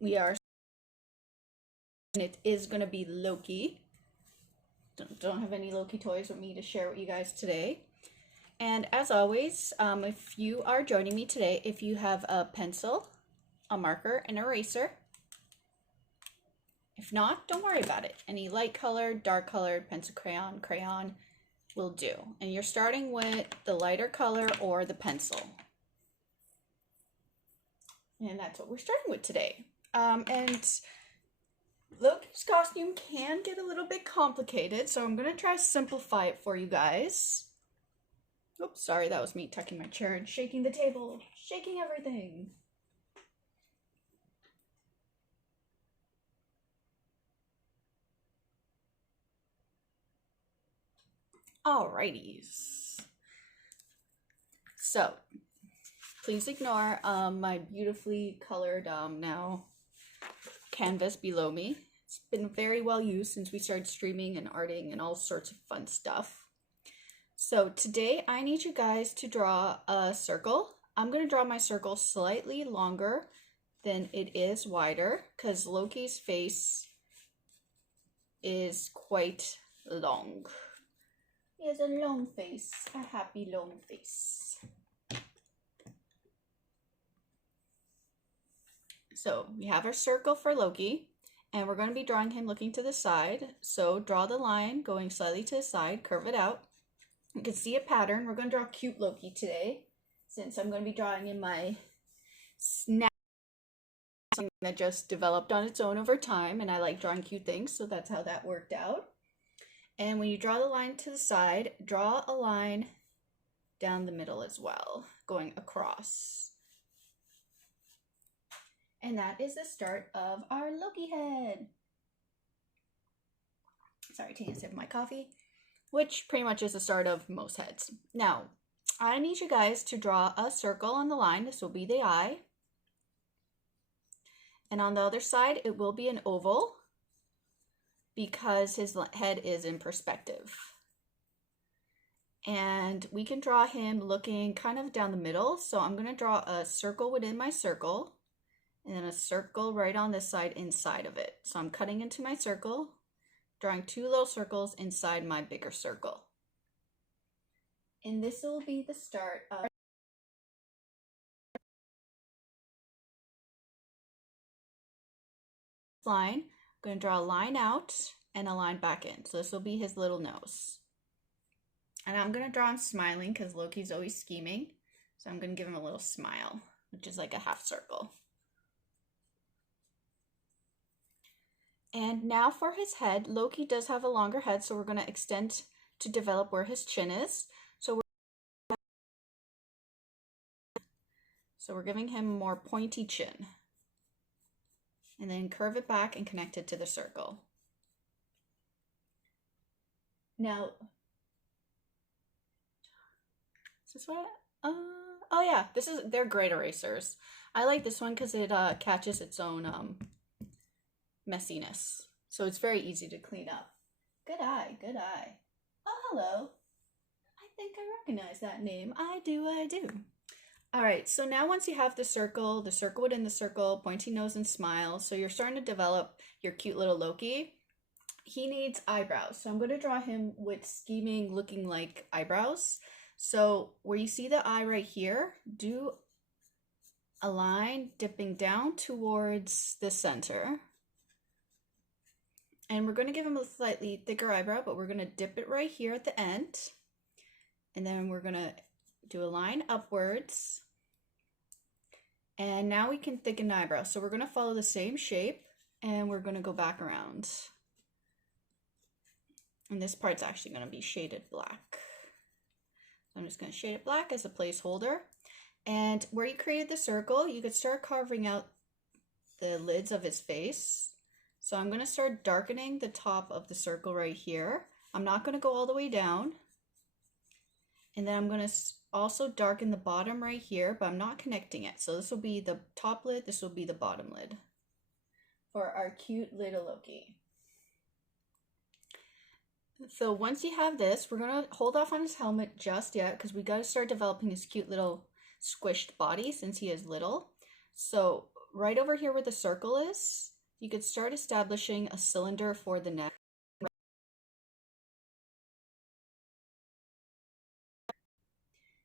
we are, and it is going to be Loki. Don't have any Loki toys with me to share with you guys today. And as always, if you are joining me today, if you have a pencil, a marker, an eraser, if not, don't worry about it. Any light colored, dark colored, pencil, crayon will do. And you're starting with the lighter color or the pencil. And that's what we're starting with today. And Loki's costume can get a little bit complicated, so I'm going to try to simplify it for you guys. Oops, sorry, that was me tucking my chair and shaking the table, shaking everything. Alrighties. So, please ignore my beautifully colored now canvas below me. It's been very well used since we started streaming and arting and all sorts of fun stuff. So today I need you guys to draw a circle. I'm going to draw my circle slightly longer than it is wider because Loki's face is quite long. He has a long face, a happy long face. So we have our circle for Loki, and we're going to be drawing him looking to the side. So draw the line going slightly to the side, curve it out. You can see a pattern. We're going to draw cute Loki today, since I'm going to be drawing in my snap that just developed on its own over time, and I like drawing cute things, so that's how that worked out. And when you draw the line to the side, draw a line down the middle as well, going across. And that is the start of our Loki head. Sorry, taking a sip of my coffee, which pretty much is the start of most heads. Now, I need you guys to draw a circle on the line. This will be the eye. And on the other side, it will be an oval because his head is in perspective. And we can draw him looking kind of down the middle. So I'm going to draw a circle within my circle and then a circle right on this side inside of it. So I'm cutting into my circle, drawing two little circles inside my bigger circle. And this will be the start of line. I'm going to draw a line out and a line back in. So this will be his little nose. And I'm going to draw him smiling because Loki's always scheming. So I'm going to give him a little smile, which is like a half circle. And now for his head, Loki does have a longer head, so we're going to extend to develop where his chin is. So we're giving him a more pointy chin. And then curve it back and connect it to the circle. Now, is this what? Oh yeah, they're great erasers. I like this one because it catches its own messiness. So it's very easy to clean up. Good eye, good eye. Oh, hello. I think I recognize that name. I do. All right, so now once you have the circle within the circle, pointy nose and smile, so you're starting to develop your cute little Loki. He needs eyebrows, so I'm going to draw him with scheming looking like eyebrows. So where you see the eye right here, do a line dipping down towards the center. And we're going to give him a slightly thicker eyebrow, but we're going to dip it right here at the end. And then we're going to do a line upwards. And now we can thicken the eyebrow. So we're going to follow the same shape and we're going to go back around. And this part's actually going to be shaded black. I'm just going to shade it black as a placeholder. And where you created the circle, you could start carving out the lids of his face. So I'm going to start darkening the top of the circle right here. I'm not going to go all the way down. And then I'm going to also darken the bottom right here, but I'm not connecting it. So this will be the top lid, this will be the bottom lid for our cute little Loki. So once you have this, we're going to hold off on his helmet just yet because we got to start developing his cute little squished body since he is little. So right over here where the circle is, you could start establishing a cylinder for the neck.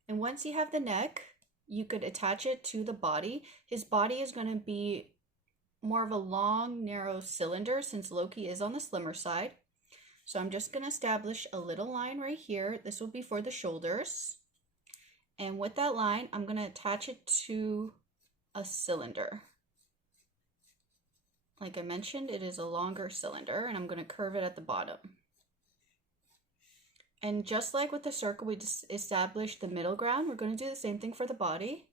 And once you have the neck, you could attach it to the body. His body is going to be more of a long, narrow cylinder since Loki is on the slimmer side. So I'm just going to establish a little line right here. This will be for the shoulders. And with that line, I'm going to attach it to a cylinder. Like I mentioned, it is a longer cylinder, and I'm going to curve it at the bottom. And just like with the circle, we just established the middle ground. We're going to do the same thing for the body.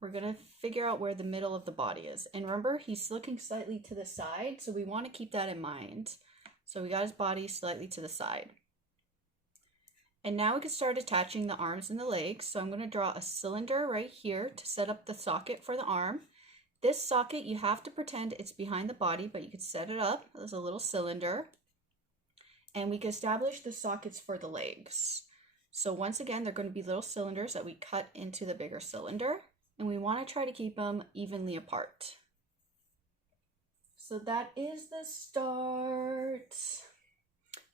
We're going to figure out where the middle of the body is. And remember, he's looking slightly to the side, so we want to keep that in mind. So we got his body slightly to the side. And now we can start attaching the arms and the legs. So I'm going to draw a cylinder right here to set up the socket for the arm. This socket, you have to pretend it's behind the body, but you could set it up as a little cylinder. And we can establish the sockets for the legs. So once again, they're going to be little cylinders that we cut into the bigger cylinder. And we want to try to keep them evenly apart. So that is the start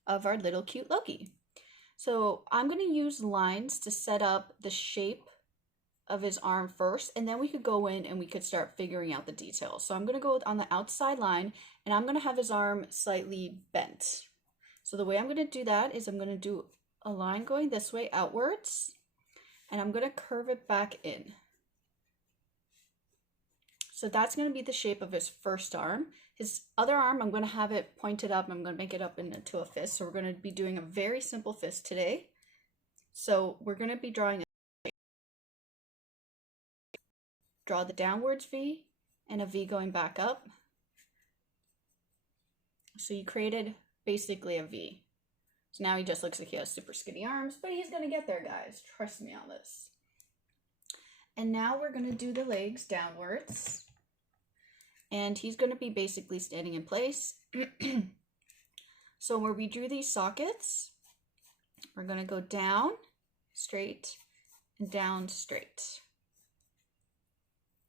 of our little cute Loki. So I'm going to use lines to set up the shape of his arm first, and then we could go in and we could start figuring out the details. So I'm going to go on the outside line, and I'm going to have his arm slightly bent. So the way I'm going to do that is I'm going to do a line going this way outwards, and I'm going to curve it back in. So that's going to be the shape of his first arm. His other arm, I'm going to have it pointed up. I'm going to make it up into a fist. So we're going to be doing a very simple fist today. So we're going to be drawing draw the downwards V and a V going back up. So you created basically a V. So now he just looks like he has super skinny arms, but he's going to get there, guys. Trust me on this. And now we're going to do the legs downwards. And he's going to be basically standing in place. So where we drew these sockets, we're going to go down, straight, and down, straight.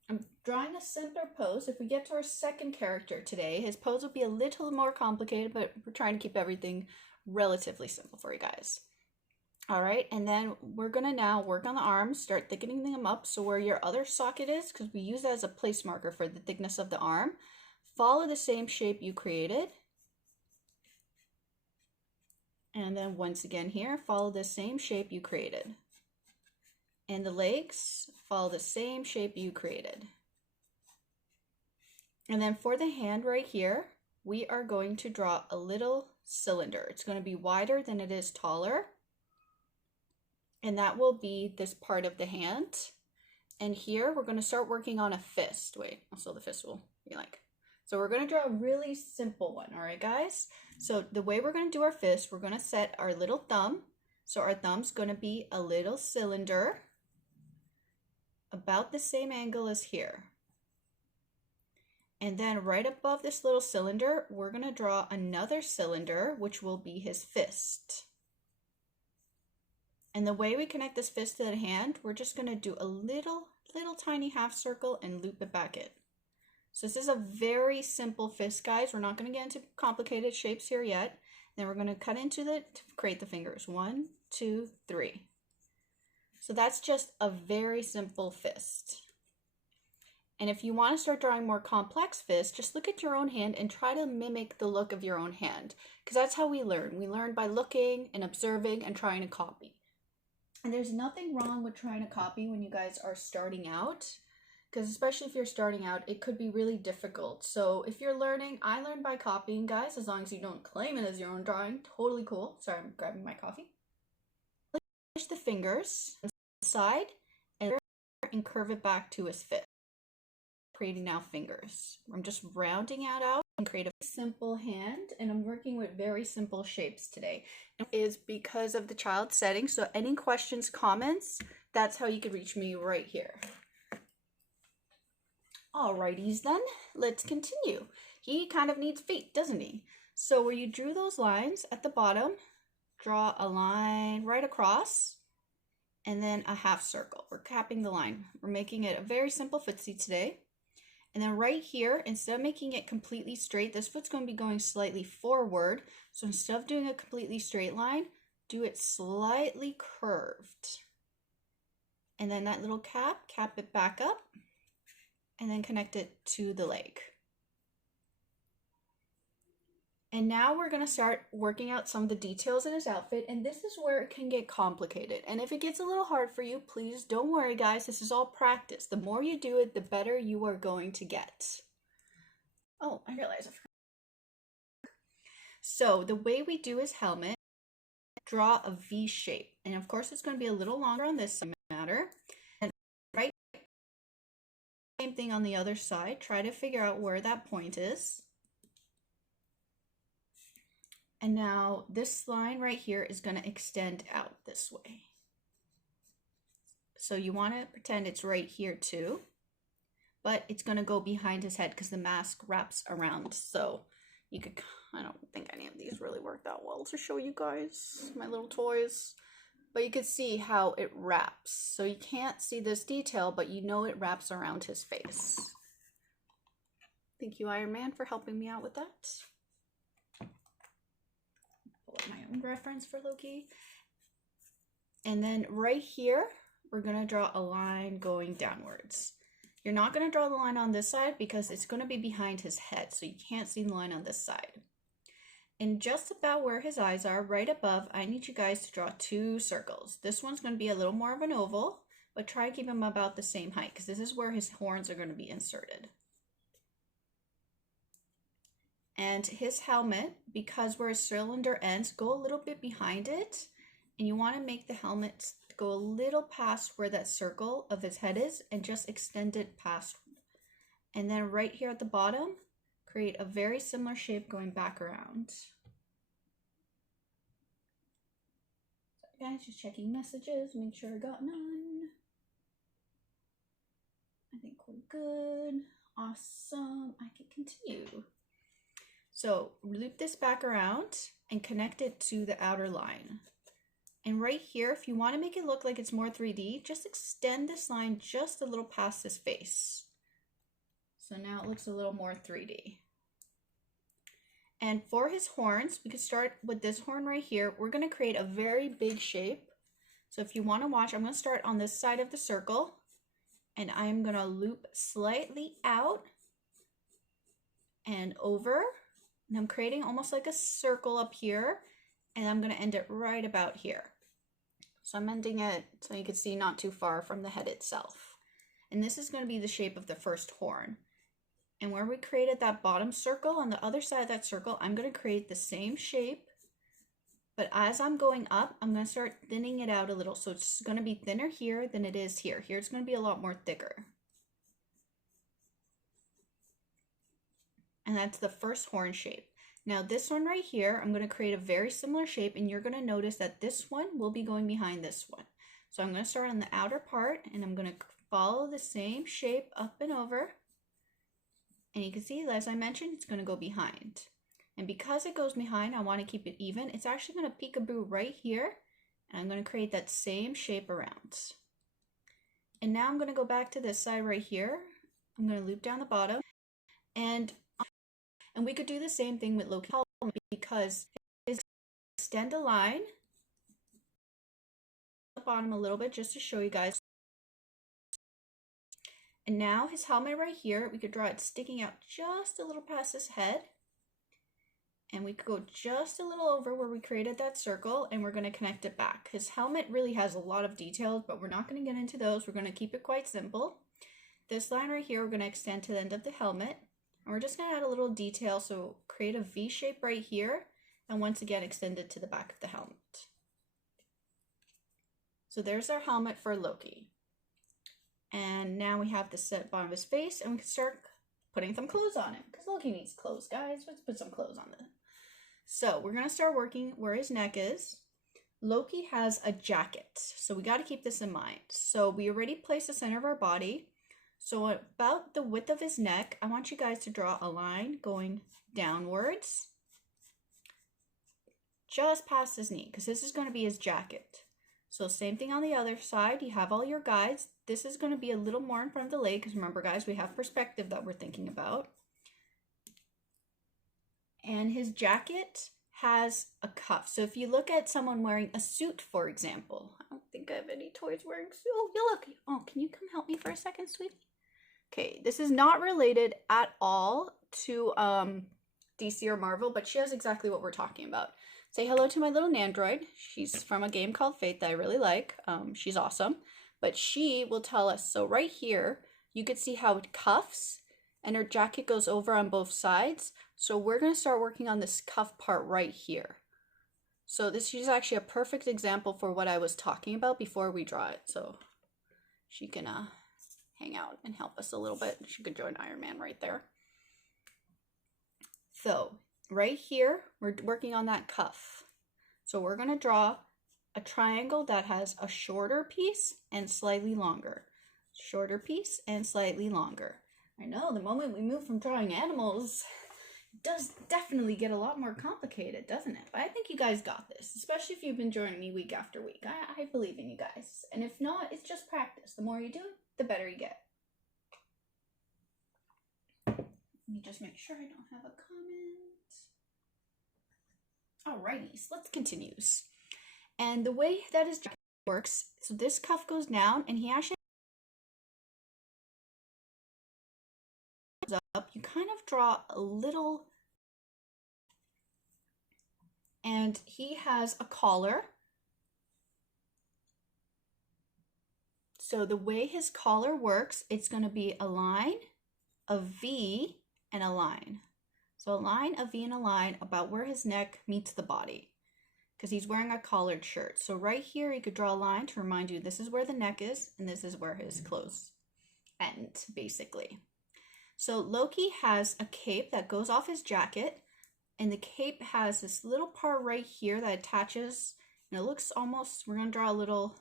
I'm drawing a simpler pose. If we get to our second character today, his pose will be a little more complicated, but we're trying to keep everything relatively simple for you guys. All right, and then we're gonna now work on the arms, start thickening them up. So where your other socket is, because we use that as a place marker for the thickness of the arm, follow the same shape you created. And then once again here, follow the same shape you created. And the legs, follow the same shape you created. And then for the hand right here, we are going to draw a little cylinder. It's going to be wider than it is taller. And that will be this part of the hand. And here we're going to start working on a fist. Wait, so the fist will be like. So we're going to draw a really simple one. All right, guys. So the way we're going to do our fist, we're going to set our little thumb. So our thumb's going to be a little cylinder about the same angle as here. And then right above this little cylinder, we're going to draw another cylinder, which will be his fist. And the way we connect this fist to the hand, we're just going to do a little tiny half circle and loop it back in. So this is a very simple fist, guys. We're not going to get into complicated shapes here yet. Then we're going to cut into to create the fingers. 1, 2, 3. So that's just a very simple fist. And if you want to start drawing more complex fists, just look at your own hand and try to mimic the look of your own hand. Because that's how we learn. We learn by looking and observing and trying to copy. And there's nothing wrong with trying to copy when you guys are starting out. Because especially if you're starting out, it could be really difficult. So if you're learning, I learned by copying, guys. As long as you don't claim it as your own drawing. Totally cool. Sorry, I'm grabbing my coffee. Push the fingers side and curve it back to his fist. Creating now fingers. I'm just rounding it out and create a simple hand, and I'm working with very simple shapes today. It is because of the child setting, so any questions, comments, that's how you could reach me right here. Alrighties then, let's continue. He kind of needs feet, doesn't he? So where you drew those lines at the bottom, draw a line right across, and then a half circle. We're capping the line. We're making it a very simple footsie today. And then right here, instead of making it completely straight, this foot's going to be going slightly forward. So instead of doing a completely straight line, do it slightly curved. And then that little cap it back up, and then connect it to the leg. And now we're going to start working out some of the details in his outfit, and this is where it can get complicated. And if it gets a little hard for you, please don't worry, guys. This is all practice. The more you do it, the better you are going to get. Oh, I realized I forgot. So the way we do his helmet, draw a V shape. And of course, it's going to be a little longer on this matter. And right, same thing on the other side. Try to figure out where that point is. And now this line right here is going to extend out this way. So you want to pretend it's right here too, but it's going to go behind his head because the mask wraps around. So you could, I don't think any of these really work that well to show you guys, my little toys, but you could see how it wraps. So you can't see this detail, but you know it wraps around his face. Thank you, Iron Man, for helping me out with that. My own reference for Loki. And then right here, we're going to draw a line going downwards. You're not going to draw the line on this side because it's going to be behind his head, so you can't see the line on this side. And just about where his eyes are, right above, I need you guys to draw 2 circles. This one's going to be a little more of an oval, but try to keep them about the same height because this is where his horns are going to be inserted. And his helmet, because where his cylinder ends, go a little bit behind it. And you want to make the helmet go a little past where that circle of his head is and just extend it past. And then right here at the bottom, create a very similar shape going back around. Sorry guys, just checking messages, make sure I got none. I think we're good. Awesome. I can continue. So loop this back around and connect it to the outer line. And right here, if you want to make it look like it's more 3D, just extend this line just a little past his face. So now it looks a little more 3D. And for his horns, we could start with this horn right here. We're going to create a very big shape. So if you want to watch, I'm going to start on this side of the circle. And I'm going to loop slightly out and over. And I'm creating almost like a circle up here, and I'm going to end it right about here. So I'm ending it so you can see not too far from the head itself. And this is going to be the shape of the first horn. And where we created that bottom circle, on the other side of that circle, I'm going to create the same shape. But as I'm going up, I'm going to start thinning it out a little. So it's going to be thinner here than it is here. Here it's going to be a lot more thicker. And that's the first horn shape. Now this one right here, I'm going to create a very similar shape, and you're going to notice that this one will be going behind this one. So I'm going to start on the outer part, and I'm going to follow the same shape up and over. And you can see, as I mentioned, it's going to go behind. And because it goes behind, I want to keep it even. It's actually going to peekaboo right here, and I'm going to create that same shape around. And now I'm going to go back to this side right here. I'm going to loop down the bottom, and we could do the same thing with Loki because is extend a line at the bottom a little bit just to show you guys. And now his helmet right here, we could draw it sticking out just a little past his head. And we could go just a little over where we created that circle, and we're going to connect it back. His helmet really has a lot of details, but we're not going to get into those. We're going to keep it quite simple. This line right here, we're going to extend to the end of the helmet. And we're just going to add a little detail, so create a V shape right here, and once again extend it to the back of the helmet. So there's our helmet for Loki. And now we have the set bottom of his face, and we can start putting some clothes on him, because Loki needs clothes, guys. Let's put some clothes on them. So we're going to start working where his neck is. Loki has a jacket, so we got to keep this in mind. So we already placed the center of our body. So about the width of his neck, I want you guys to draw a line going downwards just past his knee, because this is going to be his jacket. So same thing on the other side. You have all your guides. This is going to be a little more in front of the leg because remember guys, we have perspective that we're thinking about. And his jacket has a cuff. So if you look at someone wearing a suit, for example, I don't think I have any toys wearing suit. Oh, you look. Oh, can you come help me for a second, sweetie? Okay, this is not related at all to DC or Marvel, but she has exactly what we're talking about. Say hello to my little Nandroid. She's from a game called Fate that I really like. She's awesome. But she will tell us, so right here, you can see how it cuffs and her jacket goes over on both sides. So we're going to start working on this cuff part right here. So this is actually a perfect example for what I was talking about before we draw it. So she can hang out and help us a little bit. She could join Iron Man right there. So right here, we're working on that cuff. So we're going to draw a triangle that has a shorter piece and slightly longer. Shorter piece and slightly longer. I know, the moment we move from drawing animals, it does definitely get a lot more complicated, doesn't it? But I think you guys got this, especially if you've been joining me week after week. I believe in you guys. And if not, it's just practice. The more you do, the better you get. Let me just make sure I don't have a comment. Alrighty, so let's continue. And the way that his jacket works, so this cuff goes down and he actually up. You kind of draw a little, and he has a collar. So the way his collar works, it's going to be a line, a V, and a line. So a line, a V, and a line about where his neck meets the body, because he's wearing a collared shirt. So right here, you could draw a line to remind you this is where the neck is, and this is where his clothes end, basically. So Loki has a cape that goes off his jacket, and the cape has this little part right here that attaches, and it looks almost, we're going to draw a little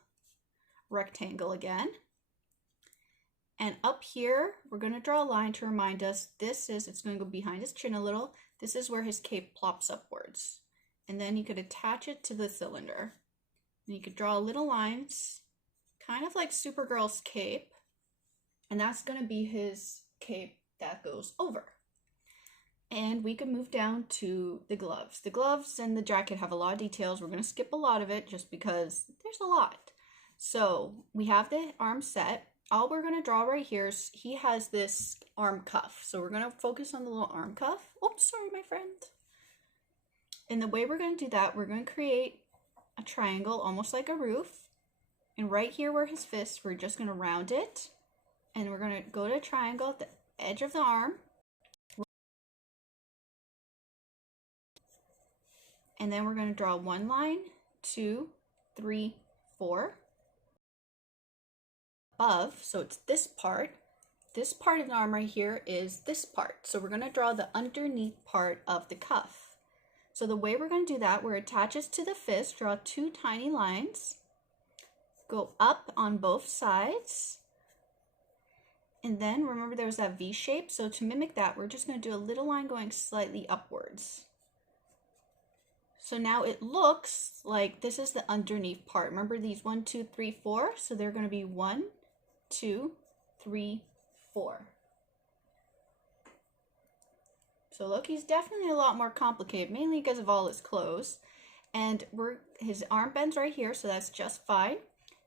rectangle again. And up here, we're going to draw a line to remind us it's going to go behind his chin a little. This is where his cape plops upwards. And then you could attach it to the cylinder. And you could draw little lines, kind of like Supergirl's cape. And that's going to be his cape that goes over. And we can move down to the gloves. The gloves and the jacket have a lot of details. We're going to skip a lot of it just because there's a lot. So we have the arm set. All we're going to draw right here is he has this arm cuff. So we're going to focus on the little arm cuff. Oops, sorry, my friend. And the way we're going to do that, we're going to create a triangle almost like a roof. And right here where his fist, we're just going to round it. And we're going to go to a triangle at the edge of the arm. And then we're going to draw one line, 2, 3, 4. Above, so it's this part. This part of the arm right here is this part. So we're going to draw the underneath part of the cuff. So the way we're going to do that, where it attaches to the fist, draw 2 tiny lines. Go up on both sides. And then remember there was that V shape. So to mimic that, we're just going to do a little line going slightly upwards. So now it looks like this is the underneath part. Remember these 1, 2, 3, 4? So they're going to be 1, 2, 3, 4. So Loki's definitely a lot more complicated, mainly because of all his clothes. And his arm bends right here, so that's just fine.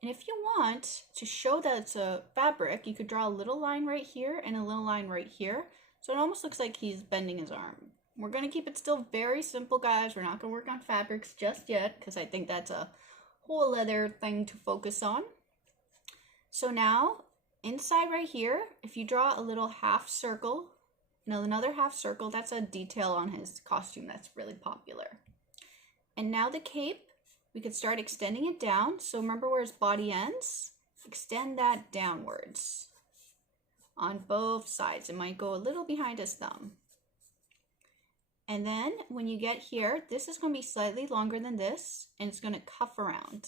And if you want to show that it's a fabric, you could draw a little line right here and a little line right here. So it almost looks like he's bending his arm. We're going to keep it still very simple, guys. We're not going to work on fabrics just yet, because I think that's a whole other thing to focus on. So now, inside right here, if you draw a little half circle, another half circle, that's a detail on his costume that's really popular. And now the cape, we could start extending it down. So remember where his body ends? Extend that downwards on both sides. It might go a little behind his thumb. And then when you get here, this is going to be slightly longer than this, and it's going to cuff around.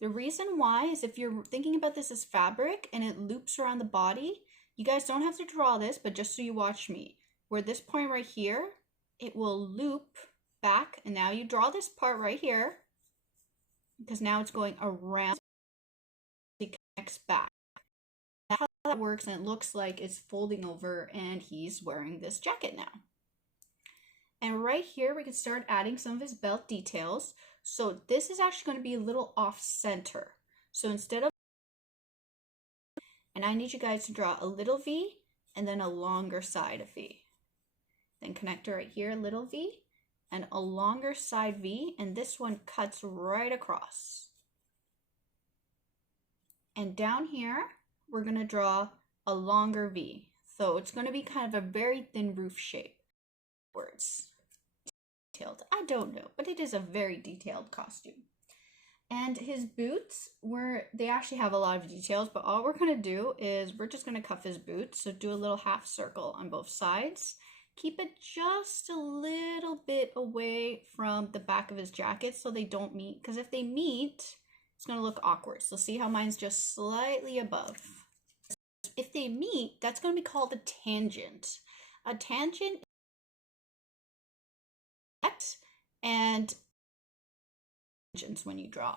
The reason why is if you're thinking about this as fabric and it loops around the body, you guys don't have to draw this, but just so you watch me, where this point right here, it will loop back, and now you draw this part right here, because now it's going around, it connects back. That's how that works, and it looks like it's folding over and he's wearing this jacket now. And right here, we can start adding some of his belt details. So this is actually going to be a little off center. So instead of, and I need you guys to draw a little V and then a longer side of V. Then connector right here, little V, and a longer side V, and this one cuts right across. And down here, we're going to draw a longer V. So it's going to be kind of a very thin roof shape. Words. Detailed. I don't know, but it is a very detailed costume. And his boots, they actually have a lot of details, but all we're going to do is we're just going to cuff his boots. So do a little half circle on both sides. Keep it just a little bit away from the back of his jacket so they don't meet, because if they meet, it's going to look awkward. So see how mine's just slightly above. If they meet, that's going to be called a tangent. A tangent and tangents when you draw.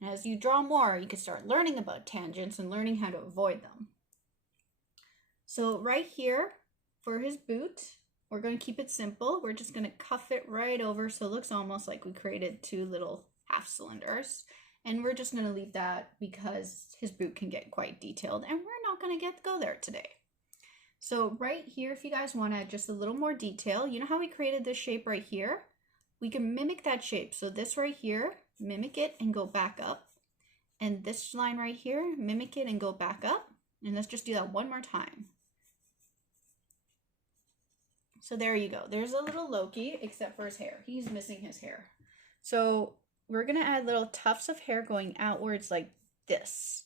And as you draw more, you can start learning about tangents and learning how to avoid them. So right here for his boot, we're going to keep it simple. We're just going to cuff it right over so it looks almost like we created two little half cylinders. And we're just going to leave that because his boot can get quite detailed and we're not going to get to go there today. So right here, if you guys want to add just a little more detail, you know how we created this shape right here? We can mimic that shape. So this right here, mimic it and go back up. And this line right here, mimic it and go back up. And let's just do that one more time. So there you go. There's a little Loki, except for his hair. He's missing his hair. So we're going to add little tufts of hair going outwards like this.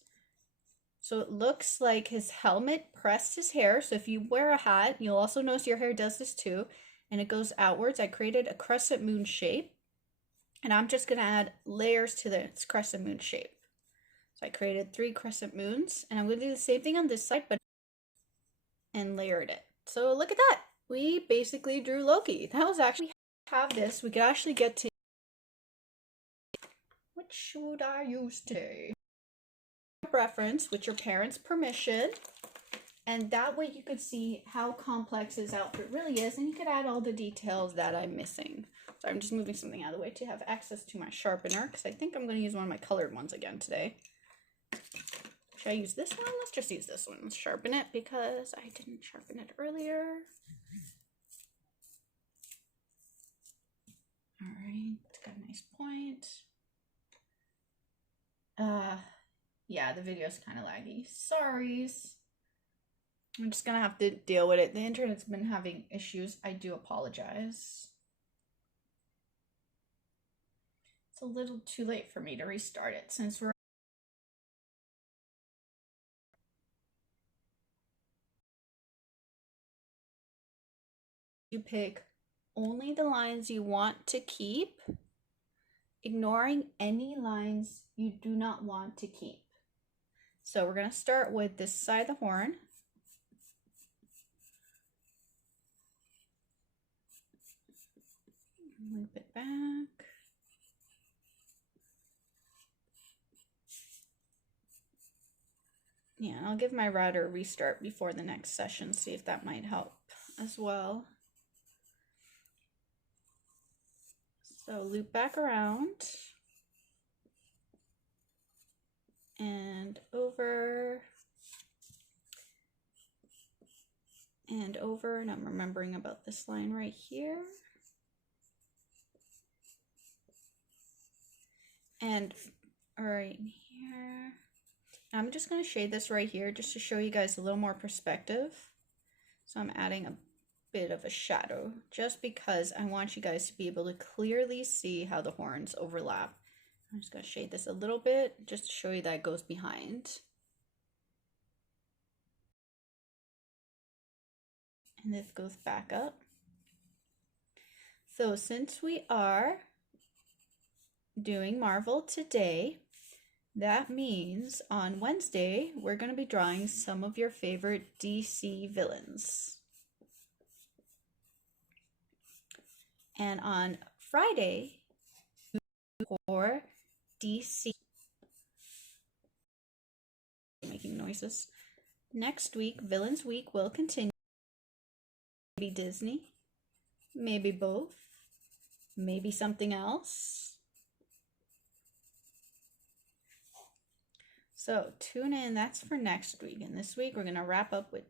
So it looks like his helmet pressed his hair. So if you wear a hat, you'll also notice your hair does this too. And it goes outwards. I created a crescent moon shape. And I'm just going to add layers to this crescent moon shape. So I created 3 crescent moons. And I'm going to do the same thing on this side, but and layered it. So look at that. We basically drew Loki. That was actually have this. We could actually get to what should I use today? Reference with your parents' permission. And that way you could see how complex his outfit really is, and you could add all the details that I'm missing. So I'm just moving something out of the way to have access to my sharpener, because I think I'm going to use one of my colored ones again today. Should I use this one? Let's just use this one. Let's sharpen it, because I didn't sharpen it earlier. Alright, it's got a nice point. Yeah, the video's kind of laggy. Sorries. I'm just gonna have to deal with it. The internet's been having issues. I do apologize. It's a little too late for me to restart it since we're you pick only the lines you want to keep, ignoring any lines you do not want to keep. So we're gonna start with this side of the horn. Loop it back. Yeah, I'll give my router a restart before the next session, see if that might help as well. So loop back around and over and over, and I'm remembering about this line right here. And right here. I'm just going to shade this right here just to show you guys a little more perspective. So I'm adding a bit of a shadow just because I want you guys to be able to clearly see how the horns overlap. I'm just going to shade this a little bit just to show you that it goes behind. And this goes back up. So since we are doing Marvel today, that means on Wednesday, we're going to be drawing some of your favorite DC villains. And on Friday, for DC. Making noises. Next week, Villains Week will continue. Maybe Disney, maybe both, maybe something else. So tune in. That's for next week. And this week we're gonna wrap up with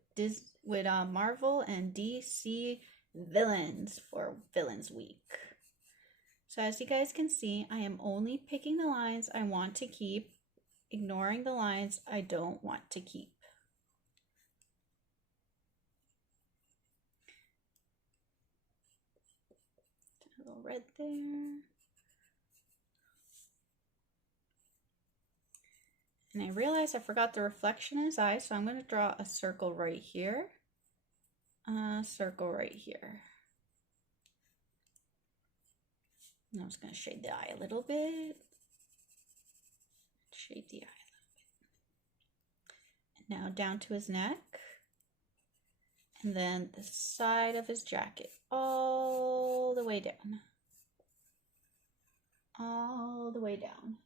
Marvel and DC villains for Villains Week. So as you guys can see, I am only picking the lines I want to keep, ignoring the lines I don't want to keep. A little red there. And I realized I forgot the reflection in his eye, so I'm going to draw a circle right here. A circle right here. And I'm just going to shade the eye a little bit. Shade the eye a little bit. And now down to his neck. And then the side of his jacket, all the way down. All the way down.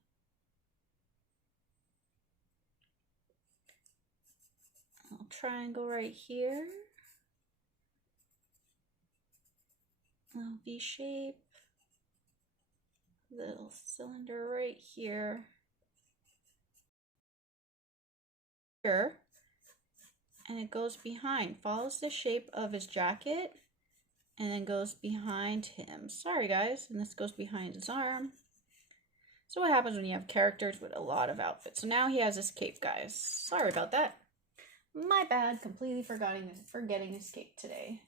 A little triangle right here. A little V shape. Little cylinder right here. Here. And it goes behind, follows the shape of his jacket, and then goes behind him. Sorry guys, and this goes behind his arm. So what happens when you have characters with a lot of outfits? So now he has his cape, guys. Sorry about that. My bad, completely forgetting his cape today.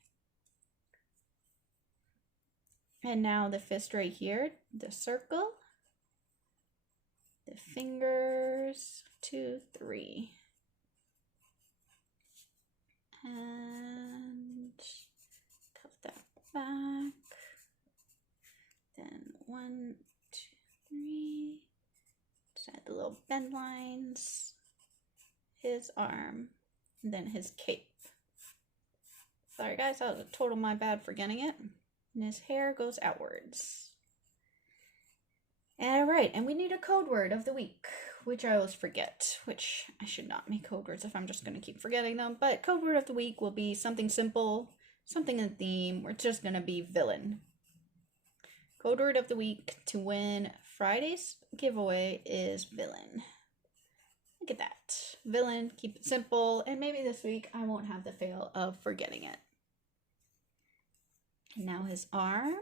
And now the fist right here, the circle, the fingers, 2, 3. And cuff that back. Then 1, 2, 3. Just add the little bend lines. His arm. And then his cape. Sorry guys, that was a total my bad for getting it. And his hair goes outwards. Alright, and we need a code word of the week, which I always forget, which I should not make code words if I'm just going to keep forgetting them. But code word of the week will be something simple, something in theme. We're just going to be villain. Code word of the week to win Friday's giveaway is villain. Look at that. Villain, keep it simple, and maybe this week I won't have the fail of forgetting it. And now his arm,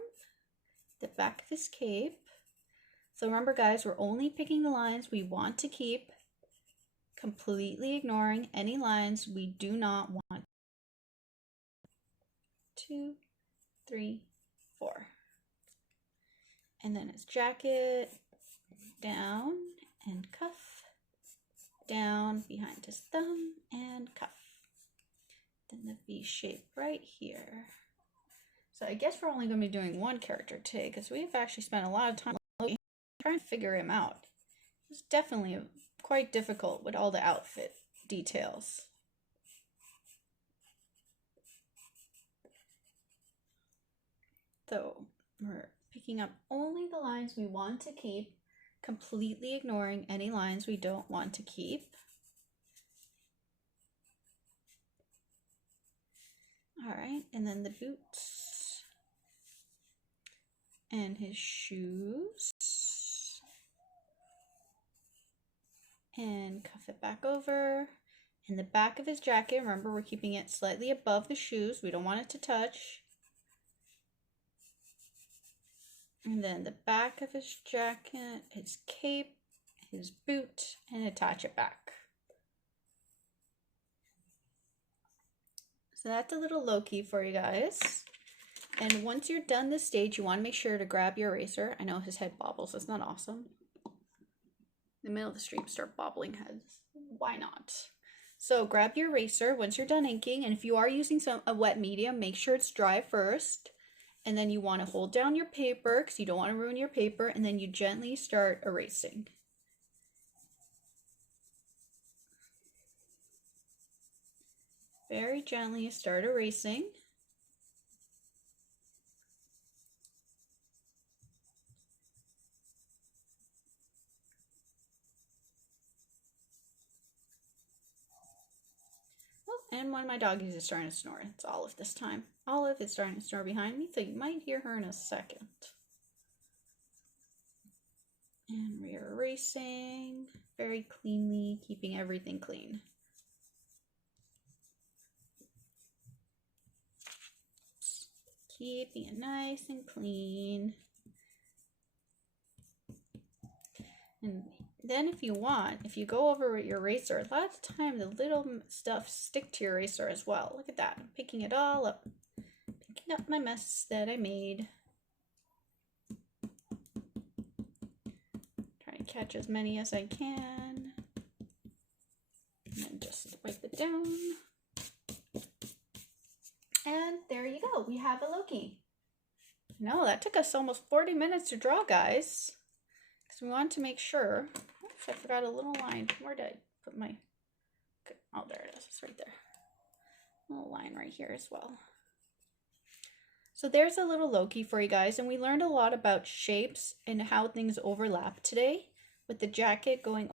the back of his cape. So remember guys, we're only picking the lines we want to keep, completely ignoring any lines we do not want. 2, 3, 4. And then his jacket, down and cuff, down behind his thumb and cuff. Then the V shape right here. So I guess we're only going to be doing one character today because we've actually spent a lot of time trying to figure him out. It's definitely quite difficult with all the outfit details. So we're picking up only the lines we want to keep, completely ignoring any lines we don't want to keep. All right, and then the boots and his shoes. And cuff it back over. And the back of his jacket, remember we're keeping it slightly above the shoes. We don't want it to touch. And then the back of his jacket, his cape, his boot, and attach it back. So that's a little Loki for you guys. And once you're done this stage, you want to make sure to grab your eraser. I know his head bobbles. It's not awesome. In the middle of the stream, start bobbling heads. Why not? So grab your eraser once you're done inking. And if you are using a wet medium, make sure it's dry first. And then you want to hold down your paper because you don't want to ruin your paper. And then you gently start erasing. Very gently start erasing. And one of my doggies is starting to snore. It's Olive this time. Olive is starting to snore behind me, so you might hear her in a second. And we are erasing very cleanly, keeping everything clean. Keeping it nice and clean. And then if you want, if you go over with your eraser, a lot of the time the little stuff stick to your eraser as well. Look at that. I'm picking it all up. Picking up my mess that I made. Try to catch as many as I can. And then just wipe it down. And there you go. We have a Loki. No, that took us almost 40 minutes to draw, guys. Because we wanted to make sure. Oops, I forgot a little line. Where did I put my... Oh, there it is. It's right there. A little line right here as well. So there's a little Loki for you guys. And we learned a lot about shapes and how things overlap today. With the jacket going